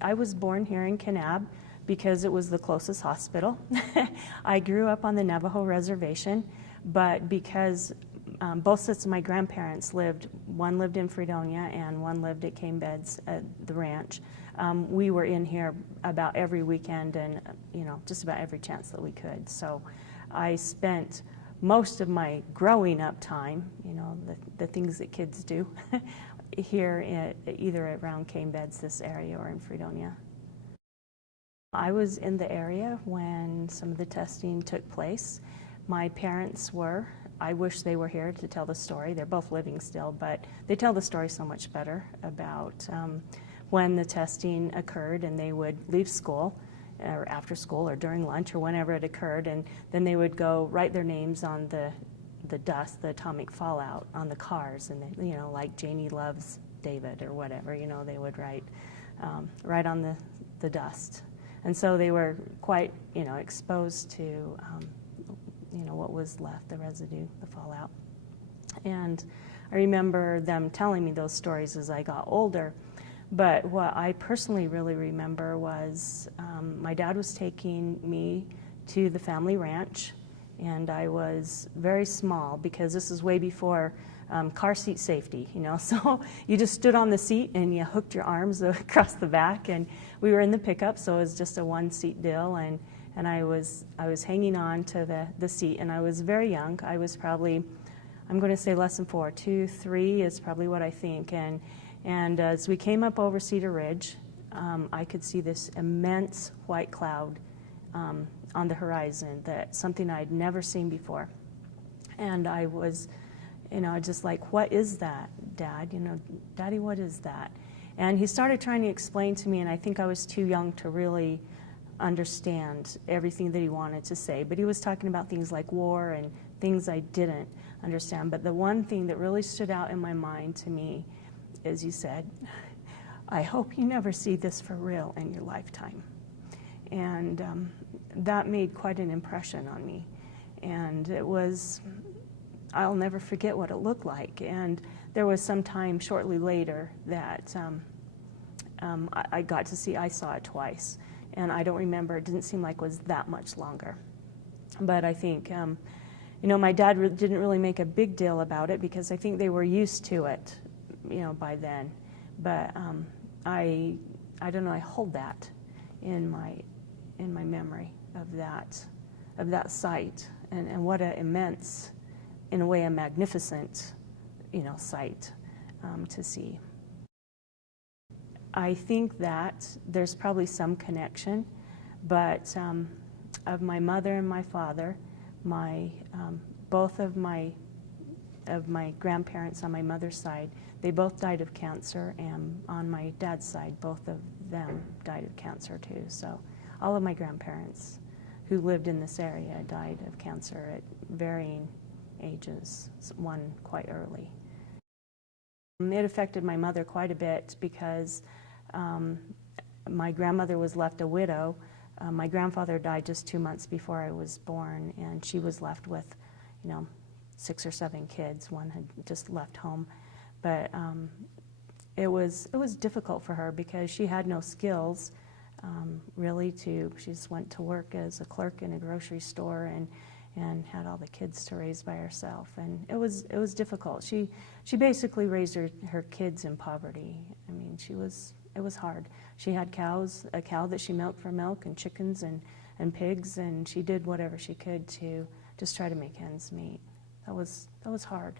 I was born here in Kanab because it was the closest hospital. I grew up on the Navajo reservation, but because both sets of my grandparents lived, one lived in Fredonia and one lived at Cane Beds at the ranch, we were in here about every weekend and just about every chance that we could. So I spent most of my growing up time, the things that kids do, here either around Cane Beds, this area, or in Fredonia. I was in the area when some of the testing took place. My parents were. I wish they were here to tell the story. They're both living still, but they tell the story so much better about when the testing occurred, and they would leave school or after school or during lunch or whenever it occurred, and then they would go write their names on the dust, the atomic fallout on the cars, and they, like Janie loves David or whatever, they would write right on the dust. And so they were quite, exposed to, what was left, the residue, the fallout. And I remember them telling me those stories as I got older. But what I personally really remember was my dad was taking me to the family ranch, and I was very small because this is way before car seat safety, so you just stood on the seat and you hooked your arms across the back, and we were in the pickup, so it was just a one-seat deal, and I was hanging on to the seat, and I was very young. I was probably, I'm going to say less than 4, 2, 3 is probably what I think, and as we came up over Cedar Ridge, I could see this immense white cloud on the horizon, that something I'd never seen before. And I was, just like, what is that, Dad? Daddy, what is that? And he started trying to explain to me, and I think I was too young to really understand everything that he wanted to say. But he was talking about things like war and things I didn't understand. But the one thing that really stood out in my mind to me is he said, I hope you never see this for real in your lifetime. And that made quite an impression on me. And it was, I'll never forget what it looked like. And there was some time shortly later that I got to see, I saw it twice. And I don't remember, it didn't seem like it was that much longer. But I think, my dad didn't really make a big deal about it because I think they were used to it, by then. But I don't know, I hold that in my memory of that sight, and what an immense, in a way, a magnificent, sight to see. I think that there's probably some connection, but of my mother and my father, both of my grandparents on my mother's side, they both died of cancer, and on my dad's side, both of them died of cancer too. So all of my grandparents who lived in this area died of cancer at varying ages, one quite early. It affected my mother quite a bit because my grandmother was left a widow. My grandfather died just 2 months before I was born, and she was left with, 6 or 7 kids. One had just left home. But it was difficult for her because she had no skills really she just went to work as a clerk in a grocery store and had all the kids to raise by herself, and it was difficult. She basically raised her kids in poverty. I mean, it was hard. She had a cow that she milked for milk, and chickens and pigs, and she did whatever she could to just try to make ends meet. That was hard.